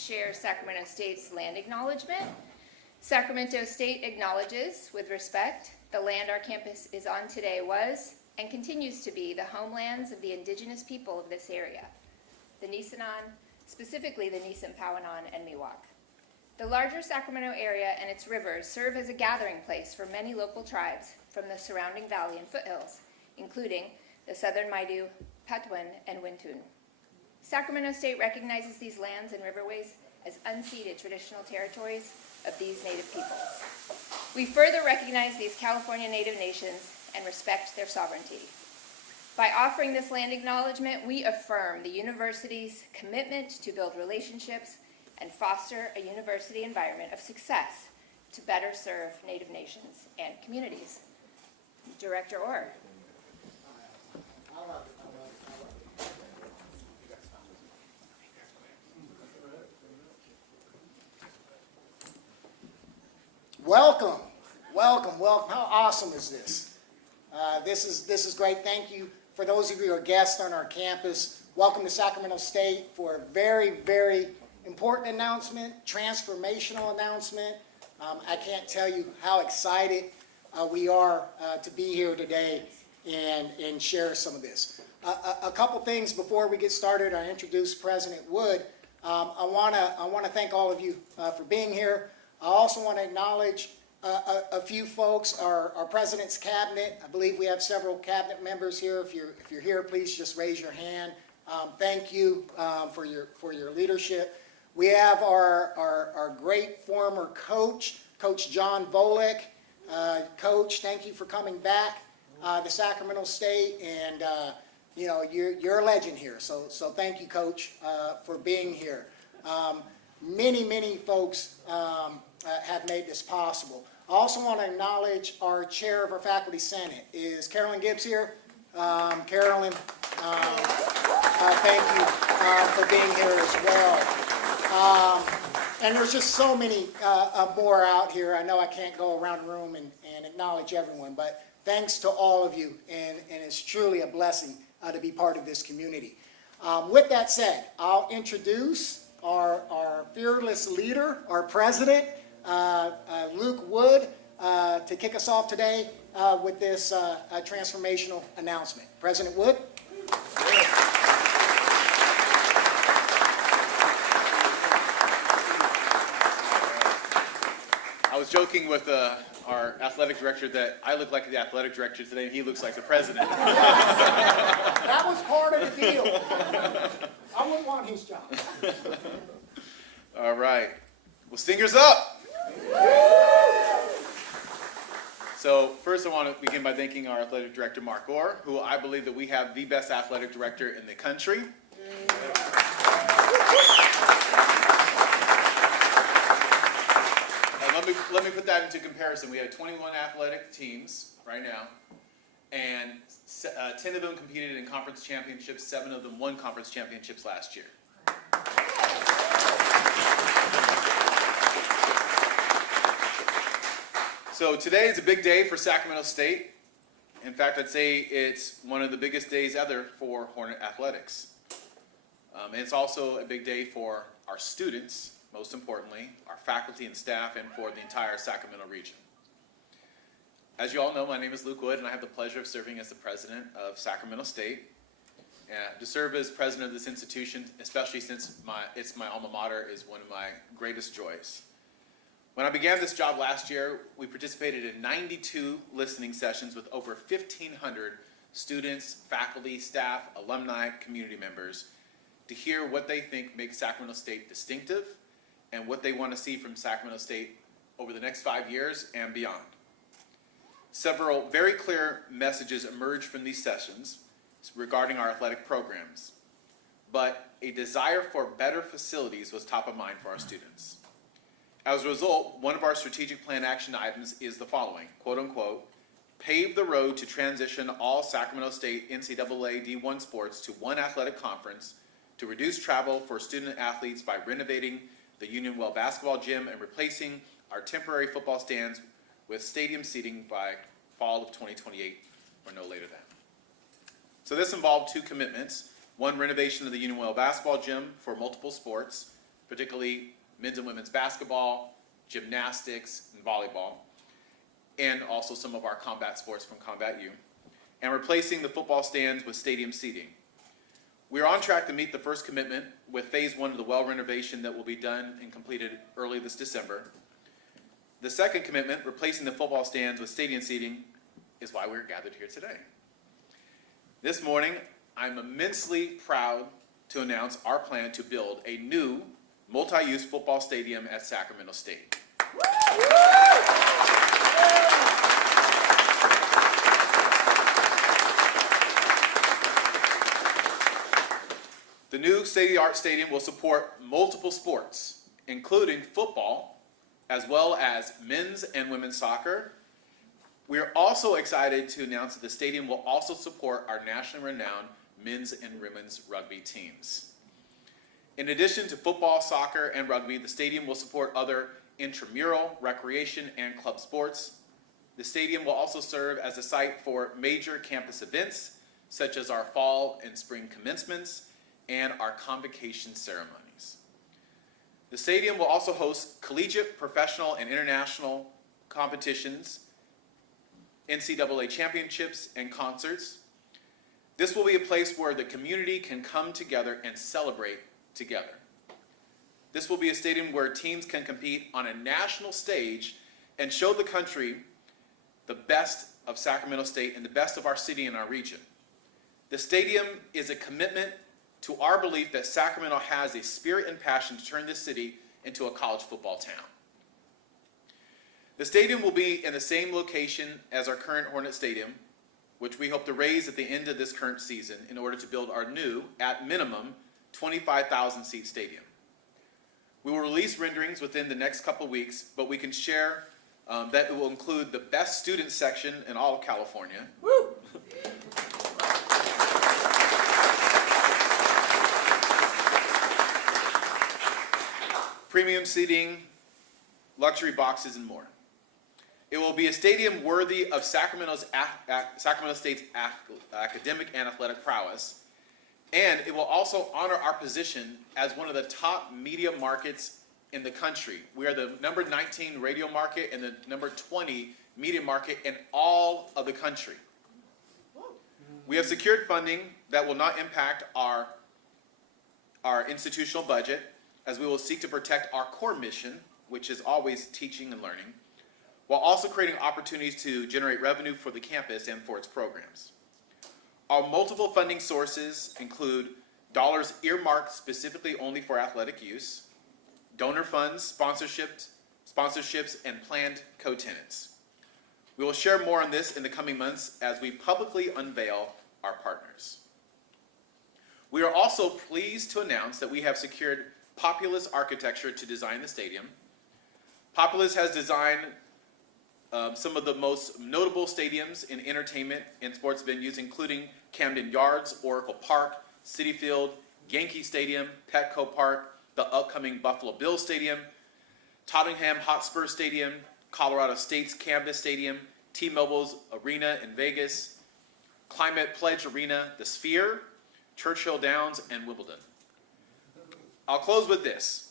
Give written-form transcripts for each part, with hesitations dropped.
Share Sacramento State's land acknowledgement. Sacramento State acknowledges, with respect, the land our campus is on today was and continues to be the homelands of the indigenous people of this area, the Nisenan, specifically the Nisenan-Pawanan and Miwok. The larger Sacramento area and its rivers serve as a gathering place for many local tribes from the surrounding valley and foothills, including the Southern Maidu, Patwin, and Wintun. Sacramento State recognizes these lands and riverways as unceded traditional territories of these Native peoples. We further recognize these California Native nations and respect their sovereignty. By offering this land acknowledgement, we affirm the university's commitment to build relationships and foster a university environment of success to better serve Native nations and communities. Director Orr. Welcome, welcome, welcome. How awesome is this? This is great. Thank you for those of you who are guests on our campus. Welcome to Sacramento State for a very, very important announcement, transformational announcement. I can't tell you how excited we are to be here today and share some of this. A couple things before we get started. I introduce President Wood. I want to thank all of you for being here. I also want to acknowledge a few folks, our President's Cabinet. I believe we have several Cabinet members here. If you're here, please just raise your hand. Thank you for your leadership. We have our great former coach, Coach John Volek. Coach, thank you for coming back to Sacramento State, and you're a legend here. So thank you, Coach, for being here. Many folks have made this possible. I also want to acknowledge our chair of our Faculty Senate. Is Carolyn Gibbs here? Carolyn, thank you for being here as well. And there's just so many more out here. I know I can't go around the room and acknowledge everyone, but thanks to all of you, and it's truly a blessing to be part of this community. With that said, I'll introduce our fearless leader, our president, Luke Wood, to kick us off today with this transformational announcement. President Wood. I was joking with our athletic director that I look like the athletic director today, and he looks like the president. That was part of the deal. I wouldn't want his job. All right. Well, stingers up. So first I want to begin by thanking our athletic director, Mark Orr, who I believe that we have the best athletic director in the country. And let me put that into comparison. We have 21 athletic teams right now, and 10 of them competed in conference championships, 7 of them won conference championships last year. So today is a big day for Sacramento State. In fact, I'd say it's one of the biggest days ever for Hornet athletics. And it's also a big day for our students, most importantly, our faculty and staff, and for the entire Sacramento region. As you all know, my name is Luke Wood, and I have the pleasure of serving as the president of Sacramento State. And to serve as president of this institution, especially since it's my alma mater, is one of my greatest joys. When I began this job last year, we participated in 92 listening sessions with over 1,500 students, faculty, staff, alumni, community members to hear what they think makes Sacramento State distinctive and what they want to see from Sacramento State over the next 5 years and beyond. Several very clear messages emerged from these sessions regarding our athletic programs, but a desire for better facilities was top of mind for our students. As a result, one of our strategic plan action items is the following, quote unquote, pave the road to transition all Sacramento State NCAA D1 sports to one athletic conference, to reduce travel for student athletes by renovating the Union Well basketball gym and replacing our temporary football stands with stadium seating by fall of 2028 or no later than. So this involved 2 commitments. One, renovation of the Union Well basketball gym for multiple sports, particularly men's and women's basketball, gymnastics, and volleyball, and also some of our combat sports from Combat U, and replacing the football stands with stadium seating. We are on track to meet the first commitment with phase 1 of the well renovation that will be done and completed early this December. The second commitment, replacing the football stands with stadium seating, is why we're gathered here today. This morning, I'm immensely proud to announce our plan to build a new multi-use football stadium at Sacramento State. The new state-of-the-art stadium will support multiple sports, including football, as well as men's and women's soccer. We are also excited to announce that the stadium will also support our nationally renowned men's and women's rugby teams. In addition to football, soccer, and rugby, the stadium will support other intramural, recreation, and club sports. The stadium will also serve as a site for major campus events, such as our fall and spring commencements and our convocation ceremonies. The stadium will also host collegiate, professional, and international competitions, NCAA championships, and concerts. This will be a place where the community can come together and celebrate together. This will be a stadium where teams can compete on a national stage and show the country the best of Sacramento State and the best of our city and our region. The stadium is a commitment to our belief that Sacramento has a spirit and passion to turn this city into a college football town. The stadium will be in the same location as our current Hornet Stadium, which we hope to raise at the end of this current season in order to build our new, at minimum, 25,000 seat stadium. We will release renderings within the next couple weeks, but we can share that it will include the best student section in all of California. Woo! Premium seating, luxury boxes, and more. It will be a stadium worthy of Sacramento State's academic and athletic prowess, and it will also honor our position as one of the top media markets in the country. We are the number 19 radio market and the number 20 media market in all of the country. We have secured funding that will not impact our institutional budget, as we will seek to protect our core mission, which is always teaching and learning, while also creating opportunities to generate revenue for the campus and for its programs. Our multiple funding sources include dollars earmarked specifically only for athletic use, donor funds, sponsorships, and planned co-tenants. We will share more on this in the coming months as we publicly unveil our partners. We are also pleased to announce that we have secured Populous Architecture to design the stadium. Populous has designed some of the most notable stadiums in entertainment and sports venues, including Camden Yards, Oracle Park, Citi Field, Yankee Stadium, Petco Park, the upcoming Buffalo Bills Stadium, Tottenham Hotspur Stadium, Colorado State's Canvas Stadium, T-Mobile's Arena in Vegas, Climate Pledge Arena, the Sphere, Churchill Downs, and Wimbledon. I'll close with this.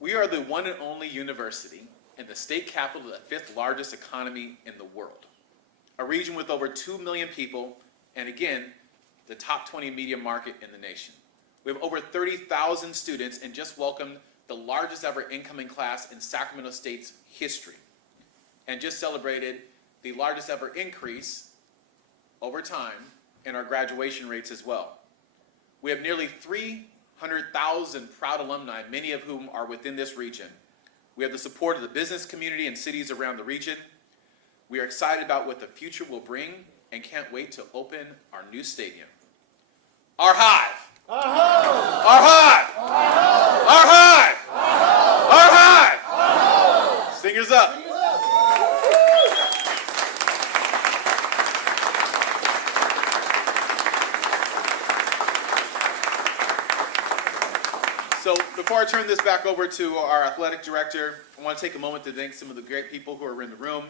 We are the one and only university in the state capital of the 5th largest economy in the world, a region with over 2 million people, and again, the top 20 media market in the nation. We have over 30,000 students and just welcomed the largest ever incoming class in Sacramento State's history, and just celebrated the largest ever increase over time in our graduation rates as well. We have nearly 300,000 proud alumni, many of whom are within this region. We have the support of the business community and cities around the region. We are excited about what the future will bring and can't wait to open our new stadium. Our hive! Our hive! Our hive! Our hive! Our hive! Our hive! Singers up! So before I turn this back over to our athletic director, I want to take a moment to thank some of the great people who are in the room.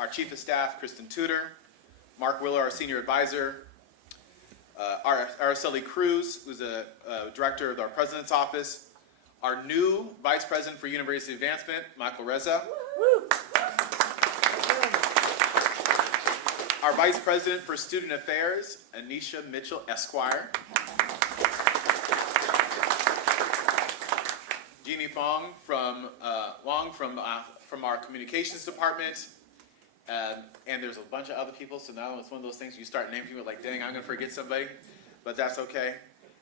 Our chief of staff, Kristen Tudor, Mark Willer, our senior advisor, Araceli Cruz, who's the director of our president's office, our new Vice President for University Advancement, Michael Reza. Our Vice President for Student Affairs, Anisha Mitchell, Esquire. Jeannie Fong from our Communications Department. And there's a bunch of other people, so now it's one of those things you start naming people like, dang, I'm going to forget somebody, but that's okay.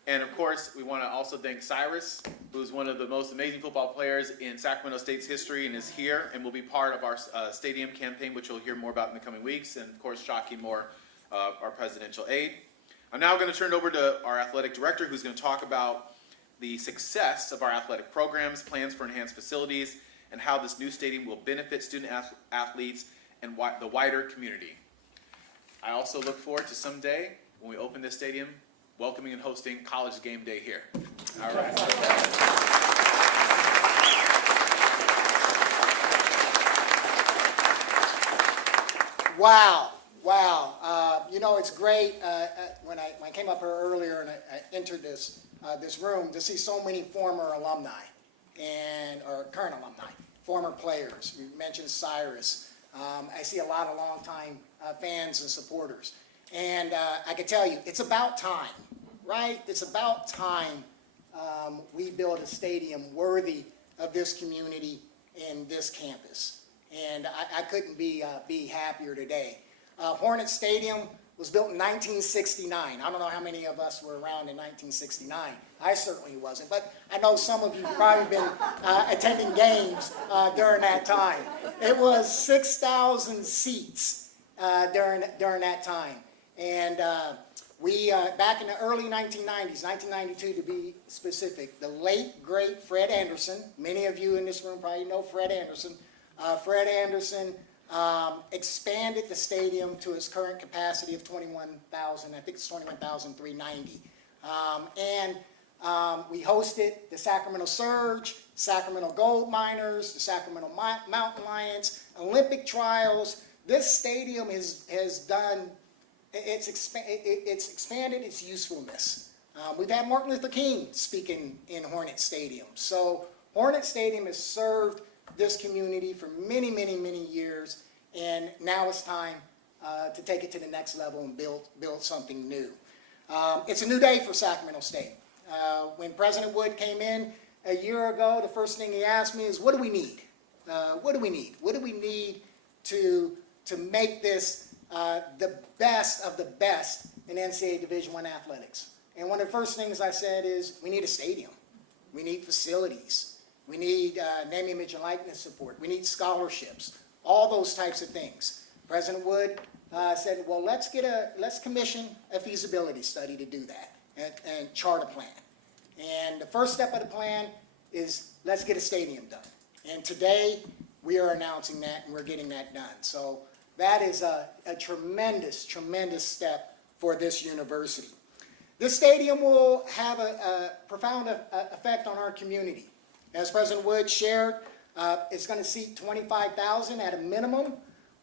And of course, we want to also thank Cyrus, who's one of the most amazing football players in Sacramento State's history and is here and will be part of our stadium campaign, which you'll hear more about in the coming weeks, and of course, Shockey Moore, our presidential aide. I'm now going to turn it over to our athletic director, who's going to talk about the success of our athletic programs, plans for enhanced facilities, and how this new stadium will benefit student athletes and the wider community. I also look forward to someday, when we open this stadium, welcoming and hosting College Game Day here. All right. Wow. You know, it's great when I came up here earlier and I entered this room to see so many former alumni or current alumni, former players. We mentioned Cyrus. I see a lot of longtime fans and supporters. And I can tell you, it's about time, right? It's about time we build a stadium worthy of this community and this campus. And I couldn't be happier today. Hornet Stadium was built in 1969. I don't know how many of us were around in 1969. I certainly wasn't, but I know some of you have probably been attending games during that time. It was 6,000 seats during that time. And we, back in the early 1990s, 1992 to be specific, the late, great Fred Anderson, many of you in this room probably know Fred Anderson. Fred Anderson expanded the stadium to its current capacity of 21,000, I think it's 21,390. We hosted the Sacramento Surge, Sacramento Gold Miners, the Sacramento Mountain Lions, Olympic trials. This stadium has done, it's expanded its usefulness. We've had Martin Luther King speaking in Hornet Stadium. So Hornet Stadium has served this community for many, many, many years, and now it's time to take it to the next level and build something new. It's a new day for Sacramento State. When President Wood came in a year ago, the first thing he asked me is, what do we need? What do we need? What do we need to make this the best of the best in NCAA Division I athletics? And one of the first things I said is, we need a stadium. We need facilities. We need name, image, and likeness support. We need scholarships, all those types of things. President Wood said, well, let's commission a feasibility study to do that and chart a plan. And the first step of the plan is, let's get a stadium done. And today, we are announcing that, and we're getting that done. So that is a tremendous, tremendous step for this university. This stadium will have a profound effect on our community. As President Wood shared, it's going to seat 25,000 at a minimum.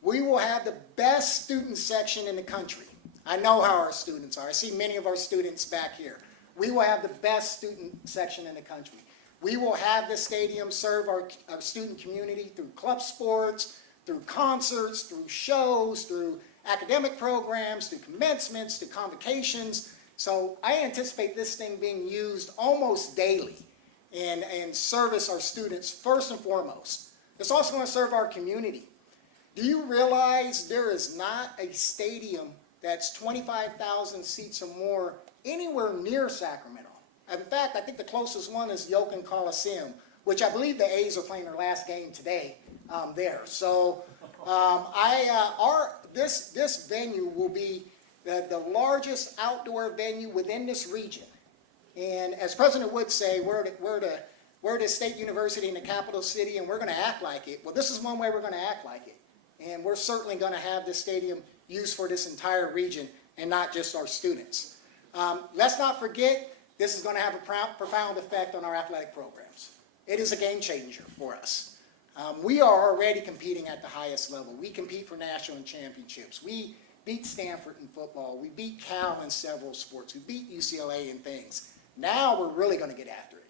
We will have the best student section in the country. I know how our students are. I see many of our students back here. We will have the best student section in the country. We will have this stadium serve our student community through club sports, through concerts, through shows, through academic programs, through commencements, through convocations. So I anticipate this thing being used almost daily and service our students first and foremost. It's also going to serve our community. Do you realize there is not a stadium that's 25,000 seats or more anywhere near Sacramento? In fact, I think the closest one is Yokin Coliseum, which I believe the A's are playing their last game today there. So this venue will be the largest outdoor venue within this region. And as President Wood say, we're the state university in the capital city, and we're going to act like it. Well, this is one way we're going to act like it. And we're certainly going to have this stadium used for this entire region and not just our students. Let's not forget, this is going to have a profound effect on our athletic programs. It is a game changer for us. We are already competing at the highest level. We compete for national championships. We beat Stanford in football. We beat Cal in several sports. We beat UCLA in things. Now we're really going to get after it.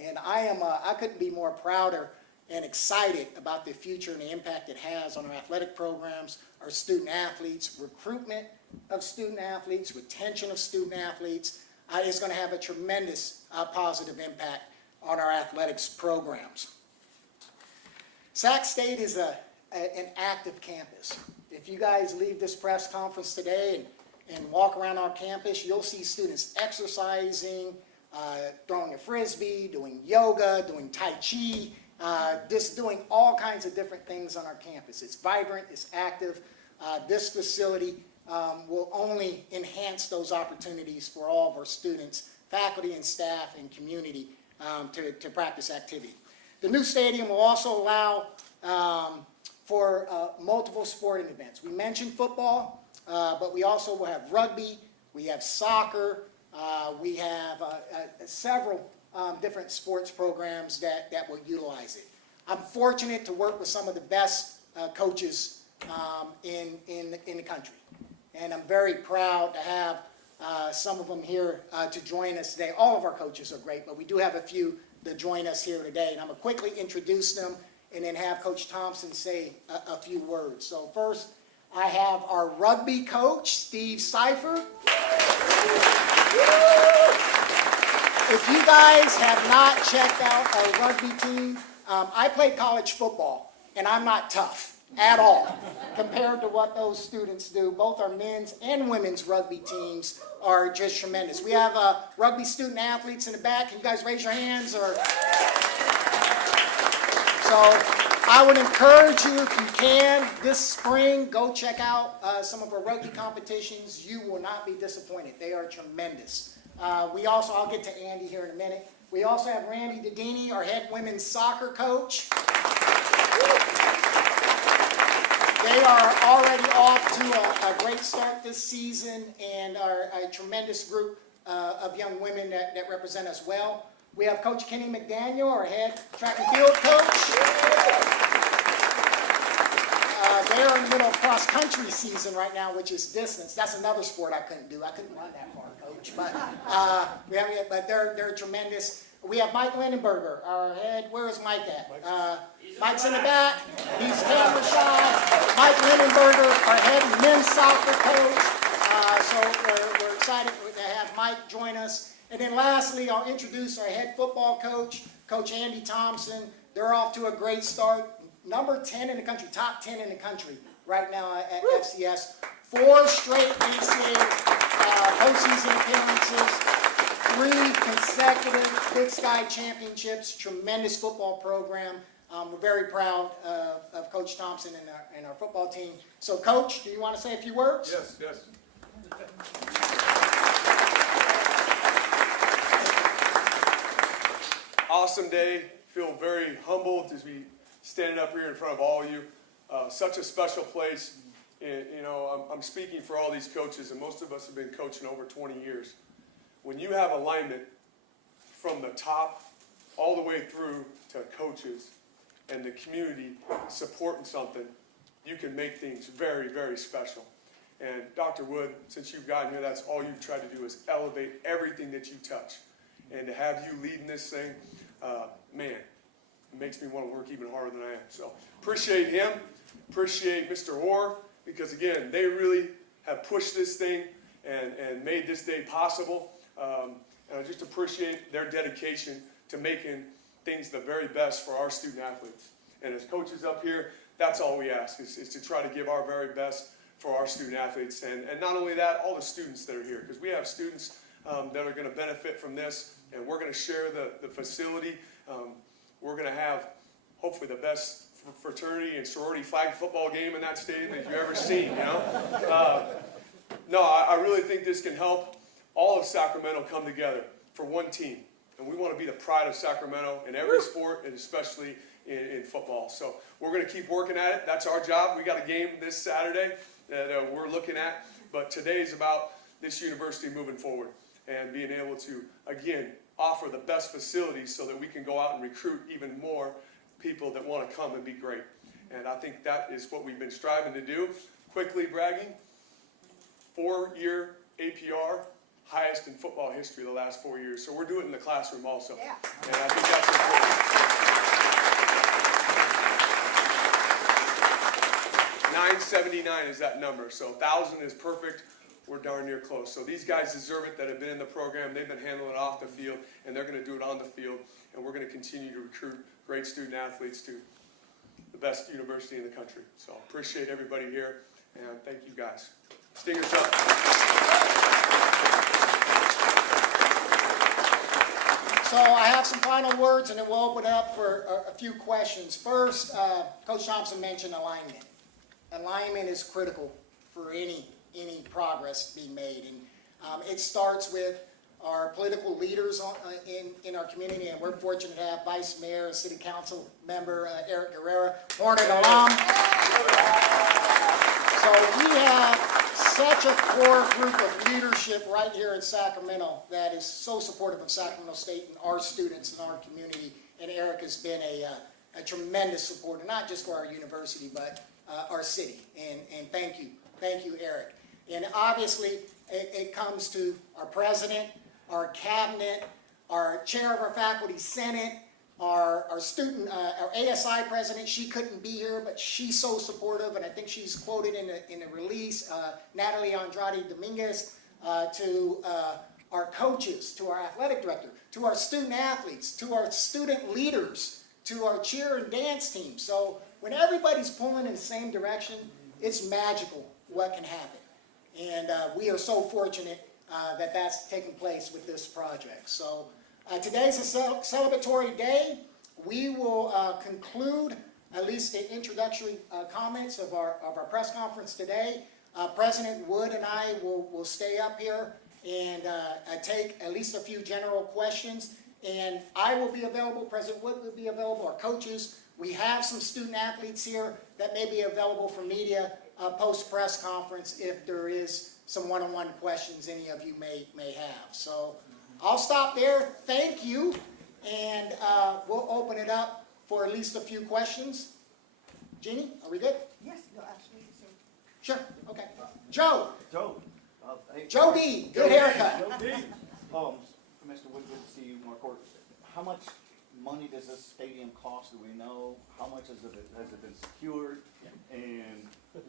And I couldn't be more prouder and excited about the future and the impact it has on our athletic programs, our student athletes, recruitment of student athletes, retention of student athletes. It's going to have a tremendous positive impact on our athletics programs. Sac State is an active campus. If you guys leave this press conference today and walk around our campus, you'll see students exercising, throwing a frisbee, doing yoga, doing tai chi, just doing all kinds of different things on our campus. It's vibrant, it's active. This facility will only enhance those opportunities for all of our students, faculty and staff and community to practice activity. The new stadium will also allow for multiple sporting events. We mentioned football, but we also will have rugby, we have soccer, we have several different sports programs that will utilize it. I'm fortunate to work with some of the best coaches in the country, and I'm very proud to have some of them here to join us today. All of our coaches are great, but we do have a few that join us here today, and I'm going to quickly introduce them and then have Coach Thompson say a few words. So first, I have our rugby coach, Steve Seifert. If you guys have not checked out our rugby team, I played college football, and I'm not tough at all compared to what those students do. Both our men's and women's rugby teams are just tremendous. We have rugby student athletes in the back. Can you guys raise your hands? So I would encourage you, if you can, this spring, go check out some of our rugby competitions. You will not be disappointed. They are tremendous. I'll get to Andy here in a minute. We also have Randy Dedini, our head women's soccer coach. They are already off to a great start this season and are a tremendous group of young women that represent us well. We have Coach Kenny McDaniel, our head track and field coach. They're in the middle of cross-country season right now, which is distance. That's another sport I couldn't do. I couldn't run that far, Coach. But they're tremendous. We have Mike Lindenberger, our head. Where is Mike at? Mike's in the back. He's camera shy. Mike Lindenberger, our head men's soccer coach. So we're excited to have Mike join us. And then lastly, I'll introduce our head football coach, Coach Andy Thompson. They're off to a great start. Number 10 in the country, top 10 in the country right now at FCS. 4 straight NCAA postseason appearances, 3 consecutive Big Sky championships, tremendous football program. We're very proud of Coach Thompson and our football team. So, Coach, do you want to say a few words? Yes. Awesome day. Feel very humbled as we stand up here in front of all of you. Such a special place. I'm speaking for all these coaches, and most of us have been coaching over 20 years. When you have alignment from the top all the way through to coaches and the community supporting something, you can make things very, very special. And Dr. Wood, since you've gotten here, that's all you've tried to do is elevate everything that you touch. And to have you leading this thing, man, it makes me want to work even harder than I am. So appreciate him, appreciate Mr. Orr, because again, they really have pushed this thing and made this day possible. And I just appreciate their dedication to making things the very best for our student athletes. And as coaches up here, that's all we ask, is to try to give our very best for our student athletes. And not only that, all the students that are here, because we have students that are going to benefit from this, and we're going to share the facility. We're going to have, hopefully, the best fraternity and sorority flag football game in that stadium that you've ever seen, No, I really think this can help all of Sacramento come together for one team. And we want to be the pride of Sacramento in every sport, and especially in football. So we're going to keep working at it. That's our job. We got a game this Saturday that we're looking at. But today is about this university moving forward and being able to, again, offer the best facilities so that we can go out and recruit even more people that want to come and be great. And I think that is what we've been striving to do. Quickly bragging, 4-year APR, highest in football history the last 4 years. So we're doing it in the classroom also. Yeah. And I think that's important. 979 is that number. So 1,000 is perfect. We're darn near close. So these guys deserve it that have been in the program. They've been handling it off the field, and they're going to do it on the field. And we're going to continue to recruit great student athletes to the best university in the country. So appreciate everybody here, and thank you guys. Stingers up. So I have some final words, and then we'll open it up for a few questions. First, Coach Thompson mentioned alignment. Alignment is critical for any progress being made, and it starts with our political leaders in our community, and we're fortunate to have Vice Mayor and City Council member Eric Guerrera, Hornet alum. So we have such a core group of leadership right here in Sacramento that is so supportive of Sacramento State and our students and our community, and Eric has been a tremendous supporter, not just for our university, but our city, and thank you, Eric. And obviously, it comes to our president, our cabinet, our chair of our faculty senate, our student, our ASI president. She couldn't be here, but she's so supportive, and I think she's quoted in the release, Natalie Andrade Dominguez, to our coaches, to our athletic director, to our student athletes, to our student leaders, to our cheer and dance team. So when everybody's pulling in the same direction, it's magical what can happen. And we are so fortunate that that's taking place with this project. So today's a celebratory day. We will conclude at least the introductory comments of our press conference today. President Wood and I will stay up here and take at least a few general questions. And I will be available, President Wood will be available, our coaches. We have some student athletes here that may be available for media post-press conference if there is some one-on-one questions any of you may have. So I'll stop there. Thank you. And we'll open it up for at least a few questions. Jeannie, are we good? Yes, no, absolutely, sir. Sure. Okay. Joe. Hey, Joe D. Good haircut. Joe D. Mr. Wood, good to see you, Mark Court. How much money does this stadium cost? Do we know? How much has it been secured? And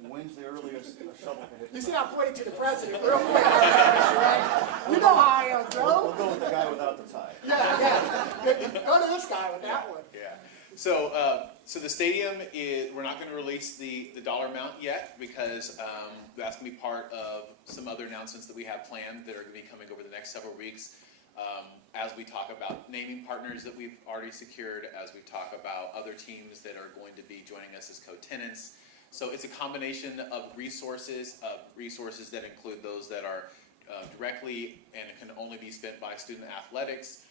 when's the earliest a shovel can hit? You see, I'm pointing to the president real quick, right? You know how I am, Joe. We'll go with the guy without the tie. Yeah. Go to this guy with that one. Yeah. So, so the stadium is, we're not going to release the dollar amount yet because that's going to be part of some other announcements that we have planned that are going to be coming over the next several weeks. As we talk about naming partners that we've already secured, as we talk about other teams that are going to be joining us as co-tenants. So it's a combination of resources that include those that are directly and can only be spent by student athletics,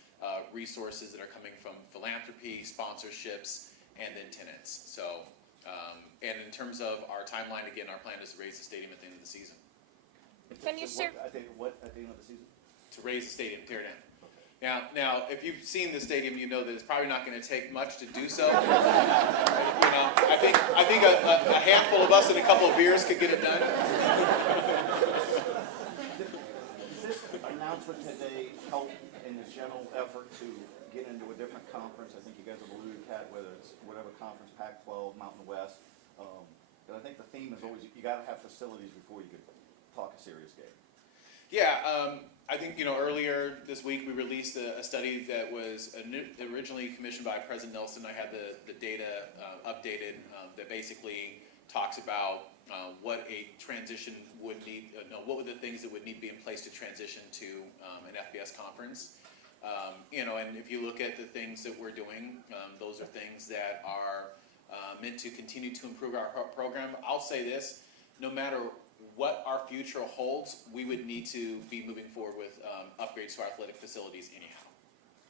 resources that are coming from philanthropy, sponsorships, and then tenants. So, and in terms of our timeline, again, our plan is to raise the stadium at the end of the season. Can you share? What at the end of the season? To raise the stadium, tear it down. Now, if you've seen the stadium, you know that it's probably not going to take much to do so. I think a handful of us and a couple of beers could get it done. Does this announcement today help in the general effort to get into a different conference? I think you guys have alluded to that, whether it's whatever conference, Pac-12, Mountain West. But I think the theme is always you got to have facilities before you could talk a serious game. Yeah, I think, earlier this week we released a study that was originally commissioned by President Nelson. I had the data updated that basically talks about what a transition would need, what were the things that would need to be in place to transition to an FBS conference. And if you look at the things that we're doing, those are things that are meant to continue to improve our program. I'll say this, no matter what our future holds, we would need to be moving forward with upgrades to our athletic facilities anyhow.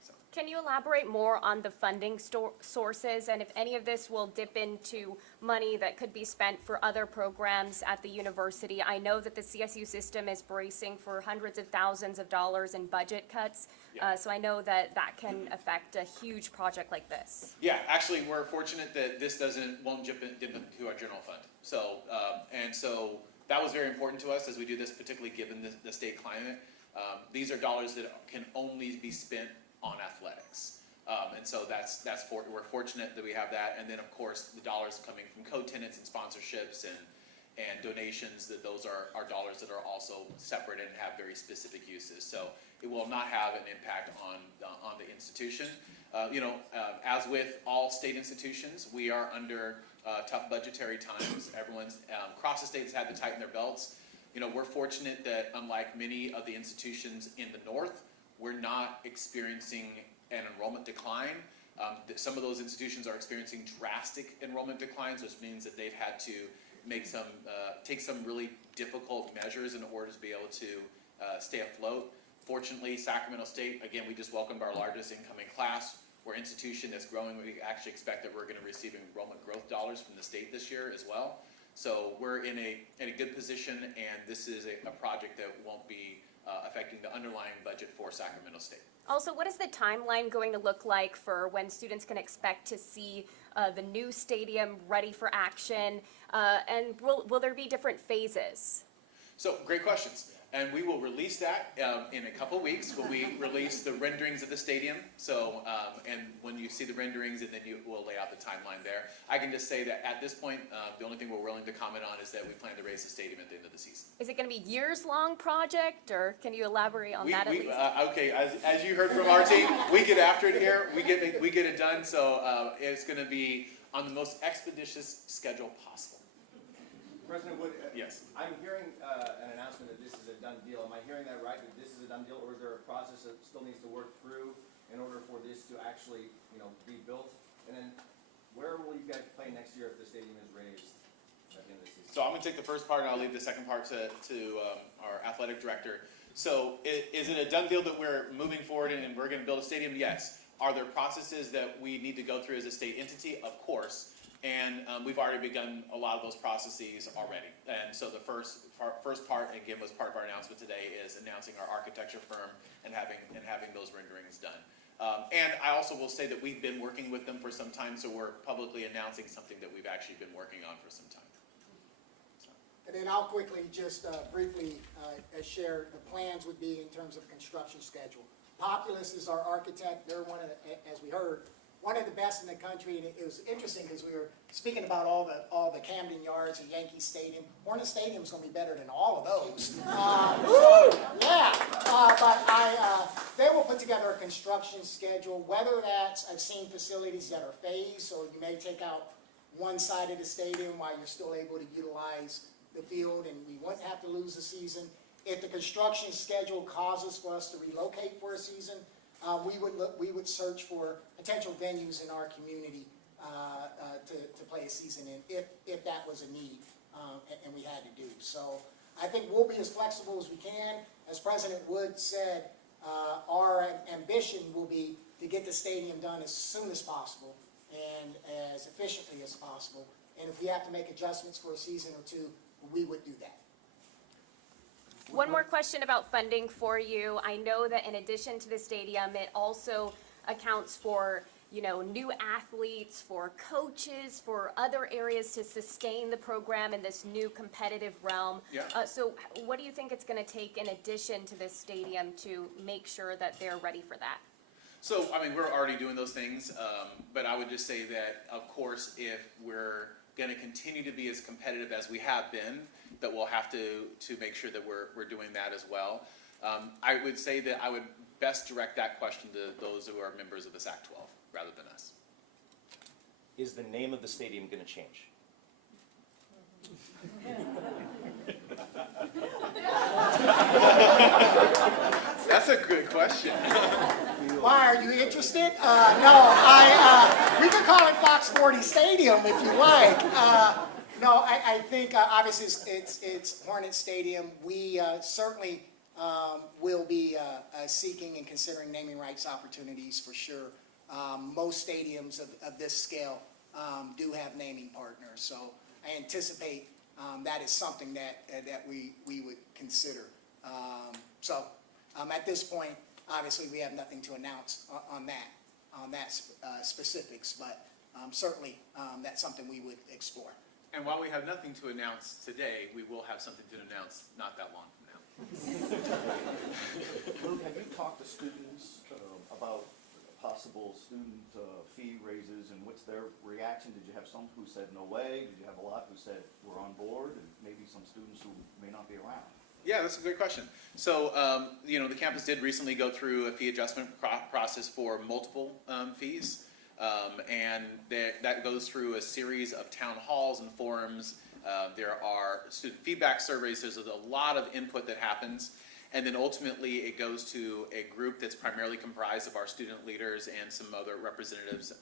So. Can you elaborate more on the funding sources and if any of this will dip into money that could be spent for other programs at the university? I know that the CSU system is bracing for hundreds of thousands of dollars in budget cuts, so I know that can affect a huge project like this. Yeah, actually, we're fortunate that this won't dip into our general fund. So, so that was very important to us as we do this, particularly given the state climate. These are dollars that can only be spent on athletics. And so we're fortunate that we have that. And then, of course, the dollars coming from co-tenants and sponsorships and donations, that those are dollars that are also separate and have very specific uses. So it will not have an impact on the institution. As with all state institutions, we are under tough budgetary times. Everyone's across the state has had to tighten their belts. We're fortunate that unlike many of the institutions in the north, we're not experiencing an enrollment decline. Some of those institutions are experiencing drastic enrollment declines, which means that they've had to take some really difficult measures in order to be able to stay afloat. Fortunately, Sacramento State, again, we just welcomed our largest incoming class. We're an institution that's growing. We actually expect that we're going to receive enrollment growth dollars from the state this year as well. So we're in a good position, and this is a project that won't be affecting the underlying budget for Sacramento State. Also, what is the timeline going to look like for when students can expect to see the new stadium ready for action? And will there be different phases? So, great questions. And we will release that in a couple weeks when we release the renderings of the stadium. So, and when you see the renderings, and then we'll lay out the timeline there. I can just say that at this point, the only thing we're willing to comment on is that we plan to raise the stadium at the end of the season. Is it going to be years-long project, or can you elaborate on that at least? Okay, as you heard from our team, we get after it here. We get it done. So it's going to be on the most expeditious schedule possible. President Wood, Yes. I'm hearing an announcement that this is a done deal. Am I hearing that right, that this is a done deal, or is there a process that still needs to work through in order for this to actually, be built? And then where will you guys play next year if the stadium is raised at the end of the season? So I'm going to take the first part, and I'll leave the second part to our athletic director. So is it a done deal that we're moving forward and we're going to build a stadium? Yes. Are there processes that we need to go through as a state entity? Of course. And we've already begun a lot of those processes already. And so the first part, again, was part of our announcement today, is announcing our architecture firm and having those renderings done. And I also will say that we've been working with them for some time, so we're publicly announcing something that we've actually been working on for some time. And then I'll quickly just briefly share the plans would be in terms of construction schedule. Populous is our architect. They're one of the, as we heard, one of the best in the country, and it was interesting because we were speaking about all the Camden Yards and Yankee Stadium. Hornet Stadium is going to be better than all of those. Yeah, but they will put together a construction schedule. Whether that's, I've seen facilities that are phased, so you may take out one side of the stadium while you're still able to utilize the field, and we wouldn't have to lose a season. If the construction schedule causes for us to relocate for a season, we would search for potential venues in our community to play a season in, if that was a need, and we had to do. So I think we'll be as flexible as we can. As President Wood said, our ambition will be to get the stadium done as soon as possible and as efficiently as possible. And if we have to make adjustments for a season or two, we would do that. One more question about funding for you. I know that in addition to the stadium, it also accounts for, new athletes, for coaches, for other areas to sustain the program in this new competitive realm. Yeah. So what do you think it's going to take in addition to this stadium to make sure that they're ready for that? So, we're already doing those things, but I would just say that, of course, if we're going to continue to be as competitive as we have been, that we'll have to make sure that we're doing that as well. I would say that I would best direct that question to those who are members of the Sac 12 rather than us. Is the name of the stadium going to change? That's a good question. Why, are you interested? We could call it Fox 40 Stadium if you like. No, I think obviously it's Hornet Stadium. We certainly will be seeking and considering naming rights opportunities for sure. Most stadiums of this scale do have naming partners, so I anticipate that is something that we would consider. At this point, obviously we have nothing to announce on that specifics, but certainly that's something we would explore. And while we have nothing to announce today, we will have something to announce not that long from now. Luke, have you talked to students about possible student fee raises, and what's their reaction? Did you have some who said no way? Did you have a lot who said we're on board, and maybe some students who may not be around? Yeah, that's a good question. So, the campus did recently go through a fee adjustment process for multiple fees. And that goes through a series of town halls and forums. There are student feedback surveys. There's a lot of input that happens. And then ultimately it goes to a group that's primarily comprised of our student leaders and some other representatives,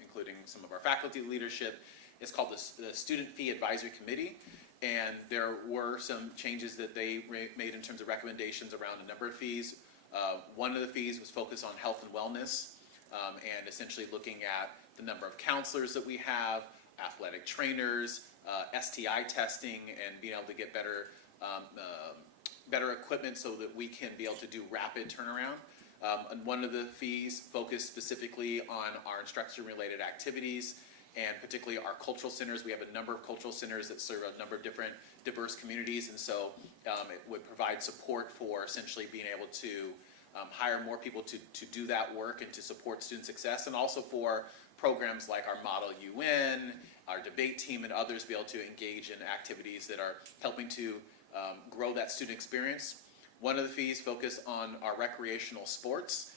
including some of our faculty leadership. It's called the Student Fee Advisory Committee. And there were some changes that they made in terms of recommendations around a number of fees. One of the fees was focused on health and wellness, and essentially looking at the number of counselors that we have, athletic trainers, STI testing, and being able to get better equipment so that we can be able to do rapid turnaround. And one of the fees focused specifically on our instruction-related activities, and particularly our cultural centers. We have a number of cultural centers that serve a number of different diverse communities, and so it would provide support for essentially being able to hire more people to do that work and to support student success, and also for programs like our Model UN, our debate team, and others be able to engage in activities that are helping to grow that student experience. One of the fees focus on our recreational sports,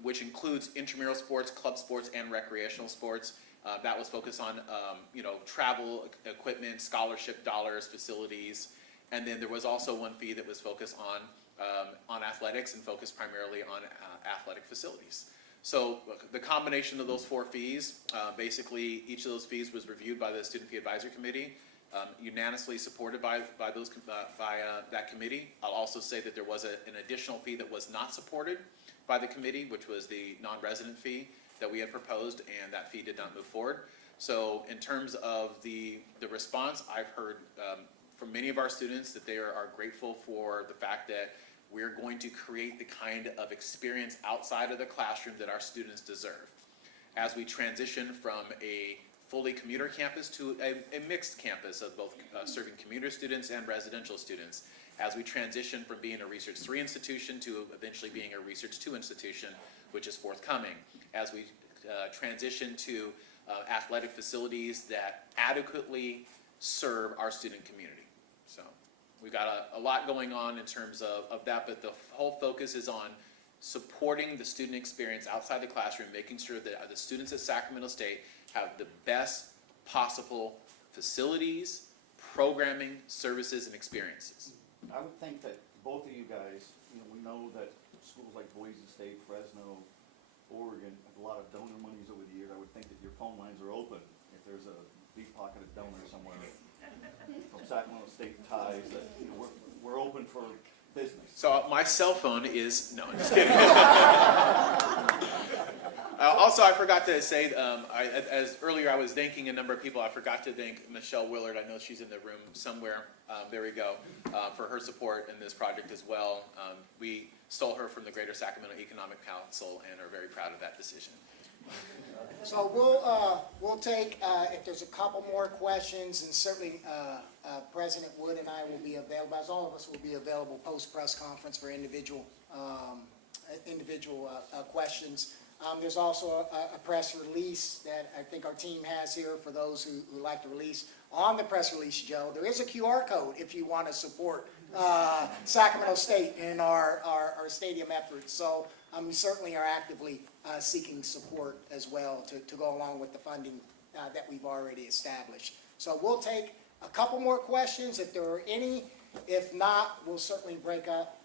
which includes intramural sports, club sports, and recreational sports. That was focused on travel equipment, scholarship dollars, facilities, and then there was also one fee that was focused on athletics and focused primarily on athletic facilities. So the combination of those four fees, basically each of those fees was reviewed by the Student Fee Advisory Committee, unanimously supported by that committee. I'll also say that there was an additional fee that was not supported by the committee, which was the non-resident fee that we had proposed, and that fee did not move forward. So in terms of the response, I've heard from many of our students that they are grateful for the fact that we're going to create the kind of experience outside of the classroom that our students deserve. As we transition from a fully commuter campus to a mixed campus of both serving commuter students and residential students, as we transition from being a Research 3 institution to eventually being a Research 2 institution, which is forthcoming, as we transition to athletic facilities that adequately serve our student community. So we've got a lot going on in terms of that, but the whole focus is on supporting the student experience outside the classroom, making sure that the students at Sacramento State have the best possible facilities, programming, services, and experiences. I would think that both of you guys, we know that schools like Boise State, Fresno, Oregon have a lot of donor monies over the years. I would think that your phone lines are open if there's a deep pocket of donors somewhere from Sacramento State ties, that we're open for business. So my cell phone is, no, I'm just kidding. Also, I forgot to say, as earlier I was thanking a number of people. I forgot to thank Michelle Willard. I know she's in the room somewhere. There we go, for her support in this project as well. We stole her from the Greater Sacramento Economic Council and are very proud of that decision. So we'll take, if there's a couple more questions, and certainly President Wood and I will be available, as all of us will be available post-press conference for individual questions. There's also a press release that I think our team has here for those who like the release. On the press release, Joe, there is a QR code if you want to support Sacramento State in our stadium efforts. So we certainly are actively seeking support as well to go along with the funding that we've already established. So we'll take a couple more questions if there are any. If not, we'll certainly break up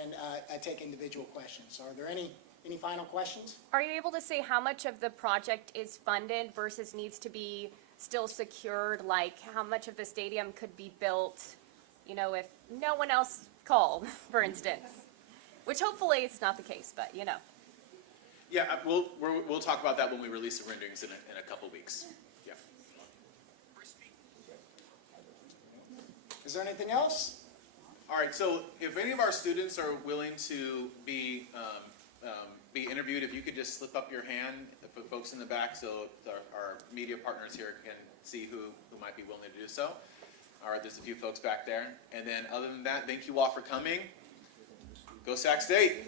and take individual questions. Are there any final questions? Are you able to say how much of the project is funded versus needs to be still secured? Like how much of the stadium could be built, if no one else called, for instance? Which hopefully it's not the case, but Yeah, we'll talk about that when we release the renderings in a couple weeks. Yeah. Is there anything else? All right. So if any of our students are willing to be interviewed, if you could just slip up your hand for folks in the back, so our media partners here can see who might be willing to do so. All right, there's a few folks back there. And then other than that, thank you all for coming. Go Sac State.